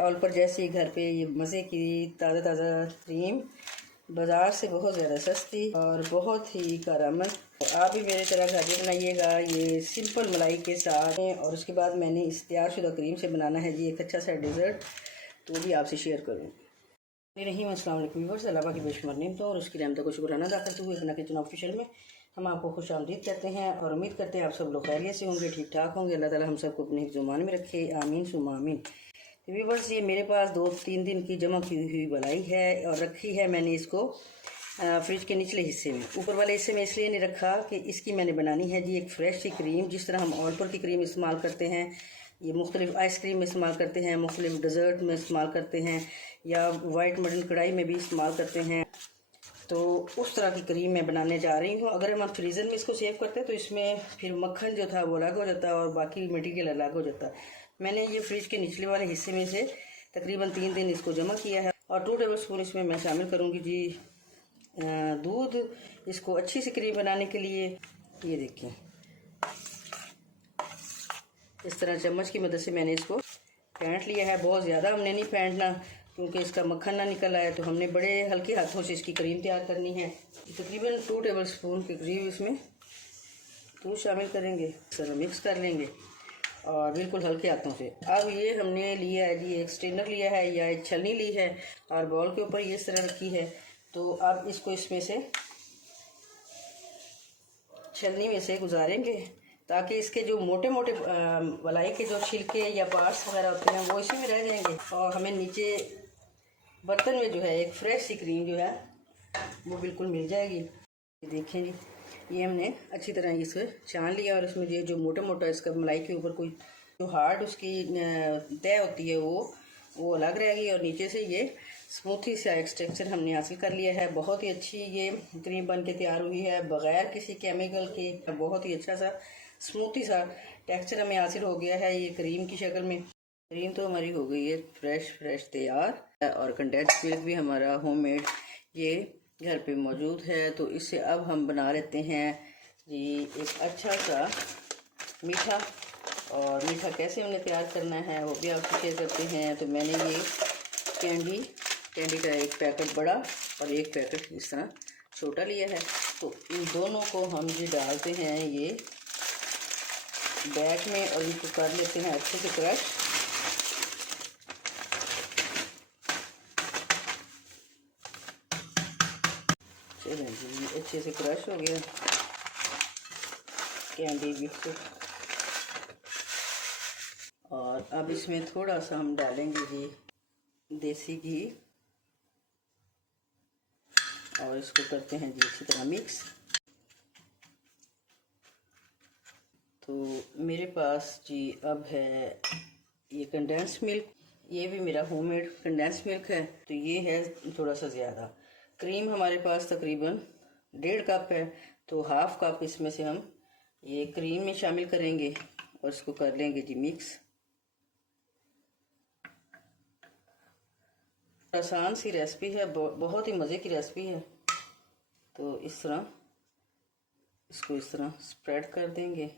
All पर जैसे घर पे ये मज़े की ताज़ा ताज़ा क्रीम, बाज़ार से बहुत ज़्यादा सस्ती और बहुत ही कारामद। आप भी मेरी तरह घर पे बनाइएगा ये सिंपल मलाई के साथ। और उसके बाद मैंने इस तैयारशुदा क्रीम से बनाना है जी एक अच्छा सा डिज़र्ट, तो वो भी आपसे शेयर करूँ। नहीं, अस्सलाम वालेकुम व्यूअर्स, अल्लाह की बेशुमार नेमतों और उसकी रहमतों को शुक्राना अदा करते हुए अपना किचन ऑफिशियल में हम आपको खुश आमदीद करते हैं और उम्मीद करते हैं आप सब लोग खैरियत से होंगे, ठीक ठाक होंगे। अल्लाह ताला हम सबको अपने हिफ्ज़-ओ-मान में रखे, आमीन सुम्मा आमीन। तो व्यूअर्स, ये मेरे पास 2-3 दिन की जमा की हुई मलाई है और रखी है मैंने इसको फ्रिज के निचले हिस्से में। ऊपर वाले हिस्से में इसलिए नहीं रखा कि इसकी मैंने बनानी है जी एक फ़्रेश सी क्रीम, जिस तरह हम ऑल पर की क्रीम इस्तेमाल करते हैं, ये मुख्तलिफ आइसक्रीम में इस्तेमाल करते हैं, मुख्तलिफ डेज़र्ट में इस्तेमाल करते हैं या वाइट मटन कढ़ाई में भी इस्तेमाल करते हैं। तो उस तरह की क्रीम मैं बनाने जा रही हूँ। अगर हम फ्रीज़र में इसको सेव करते तो इसमें फिर मक्खन जो था वो अलग हो जाता और बाकी मटीरियल अलग हो जाता। मैंने ये फ्रिज के निचले वाले हिस्से में से तकरीबन 3 दिन इसको जमा किया है और 2 टेबल स्पून इसमें मैं शामिल करूँगी जी दूध। इसको अच्छी सी क्रीम बनाने के लिए ये देखिए इस तरह चम्मच की मदद से मैंने इसको फेंट लिया है। बहुत ज़्यादा हमने नहीं फेंटना क्योंकि इसका मक्खन ना निकल आए, तो हमने बड़े हल्के हाथों से इसकी क्रीम तैयार करनी है। तकरीबन 2 टेबल स्पून के करीब इसमें दूध शामिल करेंगे, सर मिक्स कर लेंगे और बिल्कुल हल्के हाथों से। अब ये हमने लिया है जी एक स्ट्रेनर लिया है या एक छलनी ली है और बॉल के ऊपर ये इस तरह रखी है। तो अब इसको इसमें से छलनी में से गुजारेंगे ताकि इसके जो मोटे मोटे मलाई के जो छिलके या पार्ट्स वगैरह होते हैं वो इसी में रह जाएंगे और हमें नीचे बर्तन में जो है एक फ्रेश सी क्रीम जो है वो बिल्कुल मिल जाएगी। देखें जी, ये हमने अच्छी तरह इसे छान लिया और इसमें ये जो मोटा मोटा इसका मलाई के ऊपर कोई जो हार्ड उसकी तय होती है वो अलग रहेगी और नीचे से ये स्मूथी सा एक्सटेक्चर हमने हासिल कर लिया है। बहुत ही अच्छी ये क्रीम बन के तैयार हुई है बग़ैर किसी केमिकल के। बहुत ही अच्छा सा स्मूथी सा टेक्सचर हमें हासिल हो गया है ये क्रीम की शक्ल में। क्रीम तो हमारी हो गई है फ्रेश तैयार और कंडेंस मिल्क भी हमारा होममेड ये घर पे मौजूद है। तो इससे अब हम बना लेते हैं जी एक अच्छा सा मीठा। और मीठा कैसे हमने तैयार करना है वो भी आपको शेयर करते हैं। तो मैंने ये कैंडी का एक पैकेट बड़ा और एक पैकेट इस तरह छोटा लिया है। तो इन दोनों को हम जी डालते हैं ये बैग में और इनको कर लेते हैं अच्छे से क्रश। चलें जी, अच्छे से क्रश हो गया कैंडी बिस्कुट। और अब इसमें थोड़ा सा हम डालेंगे जी देसी घी और इसको करते हैं जी अच्छी तरह मिक्स। तो मेरे पास जी अब है ये कंडेंस मिल्क, ये भी मेरा होममेड कंडेंस मिल्क है। तो ये है थोड़ा सा ज़्यादा। क्रीम हमारे पास तकरीबन 1.5 कप है, तो हाफ कप इसमें से हम ये क्रीम में शामिल करेंगे और इसको कर लेंगे जी मिक्स। आसान सी रेसिपी है, बहुत ही मज़े की रेसिपी है। तो इस तरह इसको इस तरह स्प्रेड कर देंगे,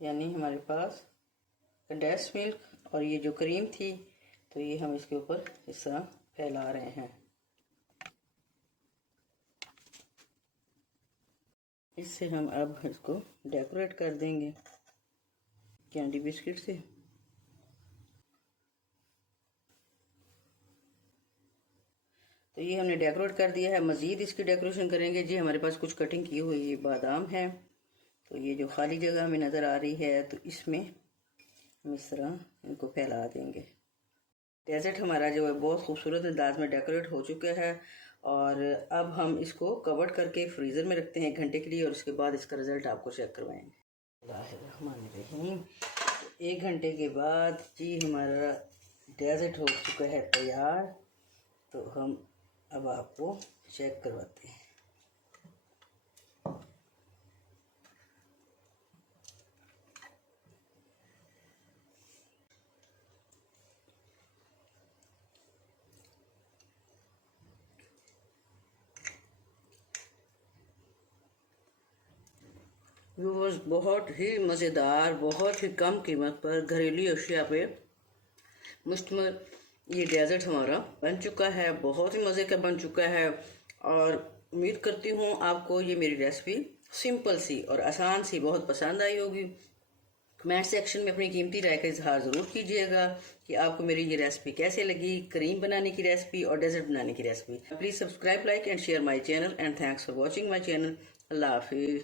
यानी हमारे पास कंडेंस मिल्क और ये जो क्रीम थी तो ये हम इसके ऊपर इस तरह फैला रहे हैं। इससे हम अब इसको डेकोरेट कर देंगे कैंडी बिस्किट से। तो ये हमने डेकोरेट कर दिया है। मज़ीद इसकी डेकोरेशन करेंगे जी। हमारे पास कुछ कटिंग की हुई बादाम है, तो ये जो खाली जगह हमें नज़र आ रही है तो इसमें हम इस तरह इनको फैला देंगे। डेजर्ट हमारा जो है बहुत खूबसूरत अंदाज में डेकोरेट हो चुका है और अब हम इसको कवर करके फ्रीज़र में रखते हैं 1 घंटे के लिए और उसके बाद इसका रिज़ल्ट आपको चेक करवाएंगे। 1 घंटे के बाद जी हमारा डेजर्ट हो चुका है तैयार। तो हम अब आपको चेक करवाते हैं। व्यूअर्स, बहुत ही मज़ेदार, बहुत ही कम कीमत पर घरेलू अशिया पे मुश्तमिल ये डेजर्ट हमारा बन चुका है, बहुत ही मज़े का बन चुका है। और उम्मीद करती हूँ आपको ये मेरी रेसिपी सिंपल सी और आसान सी बहुत पसंद आई होगी। कमेंट सेक्शन में अपनी कीमती राय का इजहार ज़रूर कीजिएगा कि आपको मेरी ये रेसिपी कैसे लगी, करीम बनाने की रेसिपी और डेजर्ट बनाने की recipe. Please subscribe, like and share my channel and thanks for watching my channel. Allah हाफिज़।